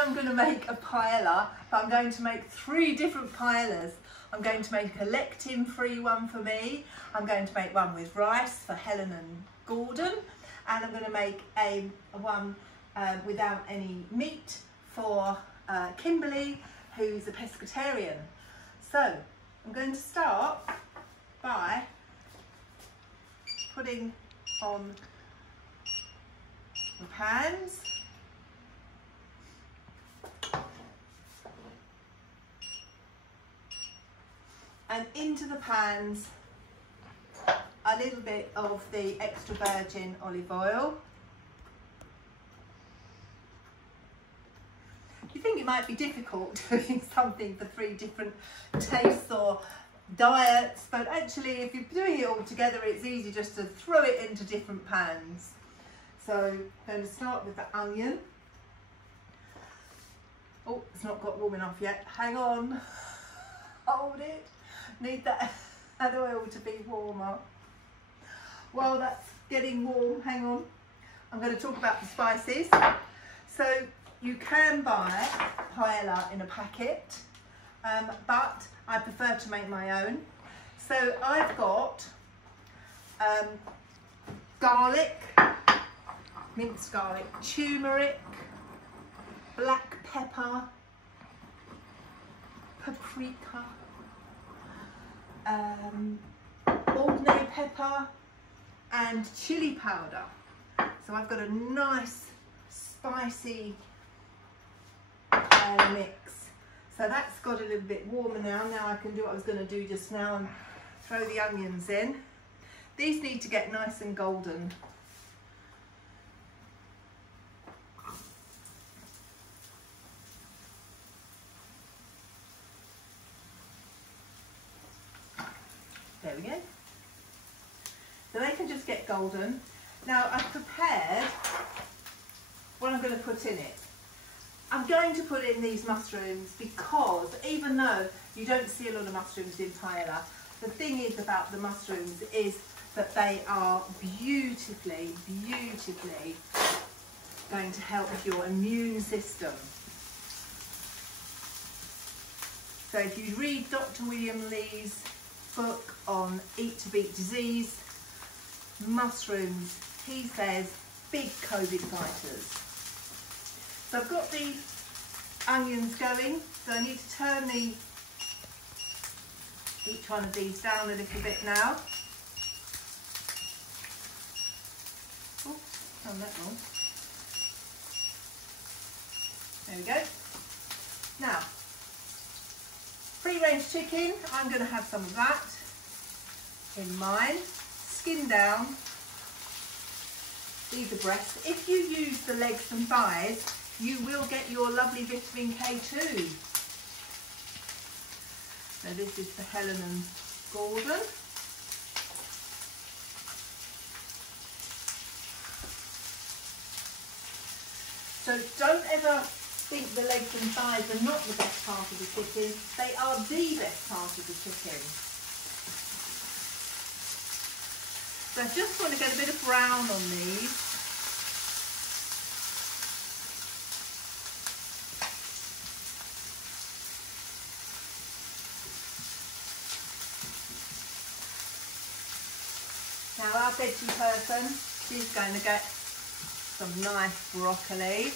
I'm going to make a paella, but I'm going to make 3 different paellas. I'm going to make a lectin free one for me. I'm going to make one with rice for Helen and Gordon. And I'm going to make a one without any meat for Kimberly, who's a pescatarian. So I'm going to start by putting on the pans. And into the pans a little bit of the extra virgin olive oil. You think it might be difficult doing something for 3 different tastes or diets, but actually if you're doing it all together, it's easy just to throw it into different pans. So I'm going to start with the onion. Oh, it's not got warm enough yet. Hang on. Hold it. Need that oil to be warmer. While that's getting warm, hang on. I'm going to talk about the spices. So you can buy paella in a packet, but I prefer to make my own. So I've got garlic, minced garlic, turmeric, black pepper, paprika, ordinary pepper and chili powder. So I've got a nice spicy mix. So that's got a little bit warmer now. Now I can do what I was going to do just now and throw the onions in. These need to get nice and golden. There we go. So they can just get golden. Now I've prepared what I'm going to put in it. I'm going to put in these mushrooms because even though you don't see a lot of mushrooms in paella, the thing is about the mushrooms is that they are beautifully going to help with your immune system. So if you read Dr. William Lee's book on Eat to Beat Disease, mushrooms, he says, big COVID fighters. So I've got the onions going, so I need to turn each one of these down a little bit now. Oh, done that wrong. There we go. Now, free-range chicken, I'm going to have some of that in mine. Skin down. These are breasts. If you use the legs and thighs, you will get your lovely vitamin K too. So this is for Helen and Gordon. So don't ever think the legs and thighs are not the best part of the chicken. They are the best part of the chicken. So I just want to get a bit of brown on these. Now our veggie person, she's going to get some nice broccoli.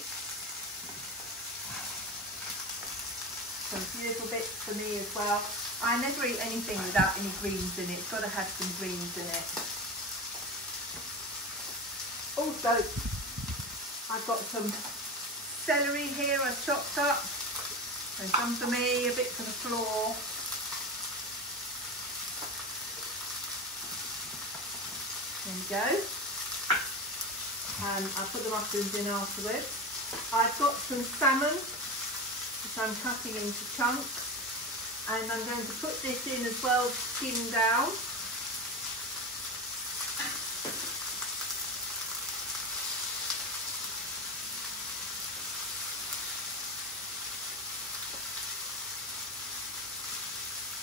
Some little bits for me as well. I never eat anything without any greens in it. It's got to have some greens in it. Also, I've got some celery here I've chopped up. And some for me, a bit for the floor. There we go. And I'll put the mushrooms in afterwards. I've got some salmon, which I'm cutting into chunks. And I'm going to put this in as well, skin down.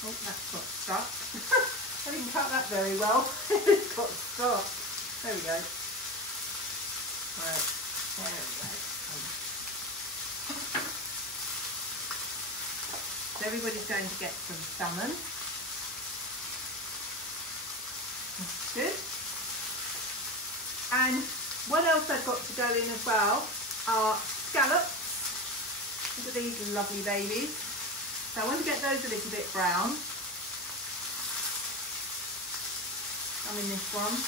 Oh, that's got stuck. I didn't cut that very well. It's got stuck. There we go. Right, there we go. So everybody's going to get some salmon. That's good. And what else I've got to go in as well are scallops. Look at these lovely babies. So I want to get those a little bit brown. I'm in this one.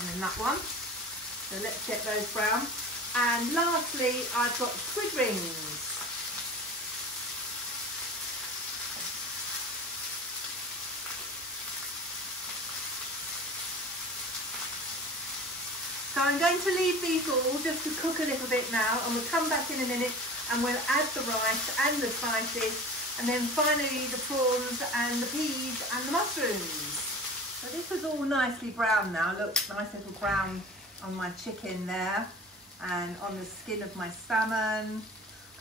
I'm in that one. So let's get those brown. And lastly, I've got squid rings. So I'm going to leave these all just to cook a little bit now, and we'll come back in a minute and we'll add the rice and the spices, and then finally the prawns and the peas and the mushrooms. So this is all nicely brown now. Look, nice little brown on my chicken there and on the skin of my salmon.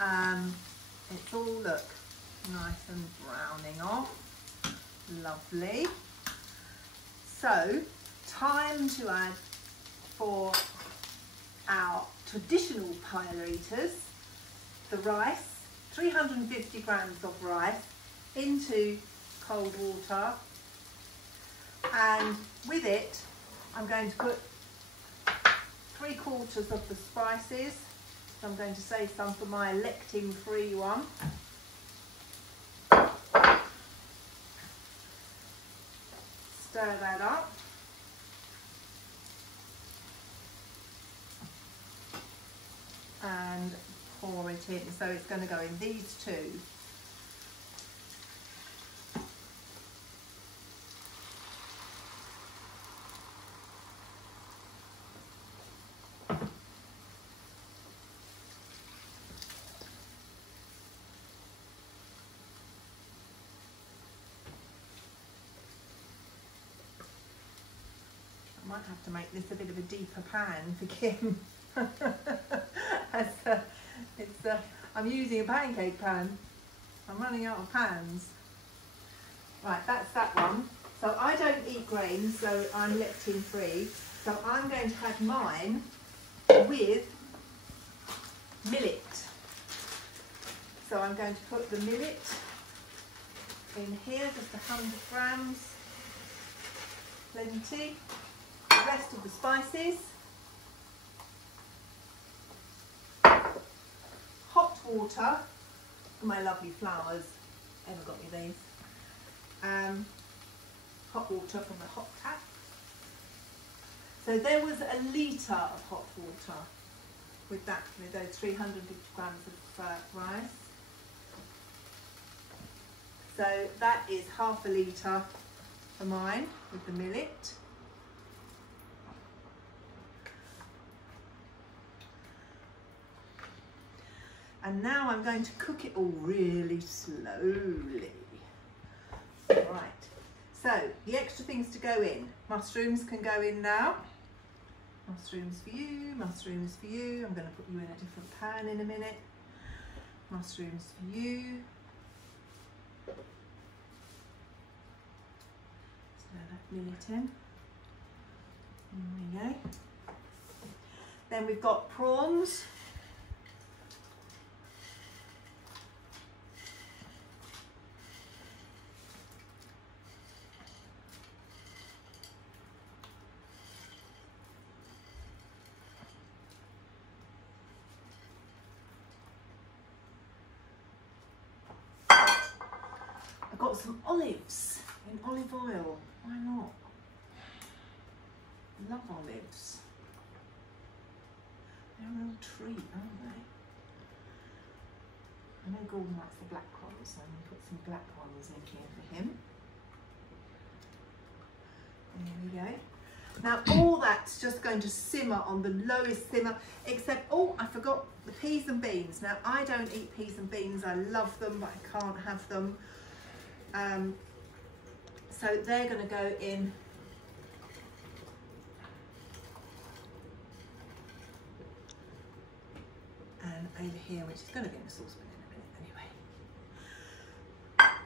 It's all, look, nice and browning off. Lovely. So, time to add for our traditional paella eaters, the rice, 350 grams of rice into cold water, and with it I'm going to put 3/4 of the spices. So I'm going to save some for my lectin free one. Stir that up. And pour it in. So it's going to go in these two. I might have to make this a bit of a deeper pan for Kim. I'm using a pancake pan. I'm running out of pans. Right, that's that one. So I don't eat grains, so I'm lectin free. So I'm going to have mine with millet. So I'm going to put the millet in here, just 100 grams. Plenty. The rest of the spices. Hot water for my lovely flowers. Ever got me these? Hot water from the hot tap. So there was a litre of hot water with that, with those 350 grams of rice. So that is half a litre for mine with the millet. And now I'm going to cook it all really slowly. Right, so the extra things to go in. Mushrooms can go in now. Mushrooms for you, mushrooms for you. I'm going to put you in a different pan in a minute. Mushrooms for you. Stir that millet in. There we go. Then we've got prawns. I've got some olives in olive oil. Why not? I love olives. They're a real treat, aren't they? I know Gordon likes the black ones, so I'm going to put some black ones in here for him. There we go. Now all that's just going to simmer on the lowest simmer, except, oh, I forgot the peas and beans. Now I don't eat peas and beans. I love them, but I can't have them. So they're going to go in and over here, which is going to be in the saucepan in a minute anyway.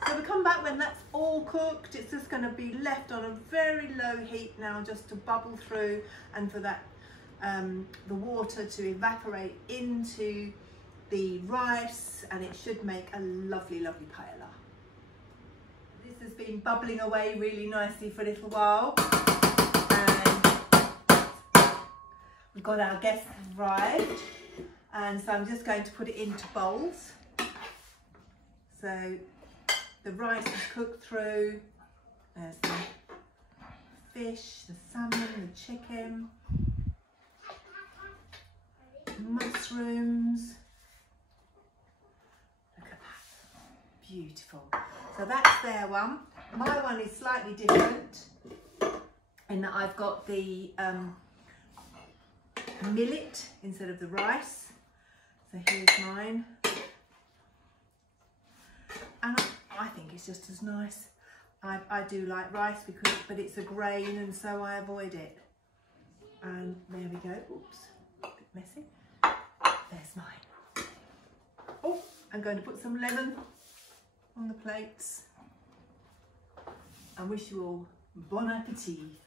So we come back when that's all cooked. It's just going to be left on a very low heat now, just to bubble through and for that the water to evaporate into the rice, and it should make a lovely, lovely paella. This has been bubbling away really nicely for a little while, and we've got our guests arrived, and so I'm just going to put it into bowls. So the rice is cooked through. There's the fish, the salmon, the chicken, mushrooms. Look at that, beautiful. So that's their one. My one is slightly different in that I've got the millet instead of the rice. So here's mine. And I think it's just as nice. I do like rice but it's a grain, and so I avoid it. And there we go. Oops, a bit messy. There's mine. Oh, I'm going to put some lemon on the plates. I wish you all bon appetit.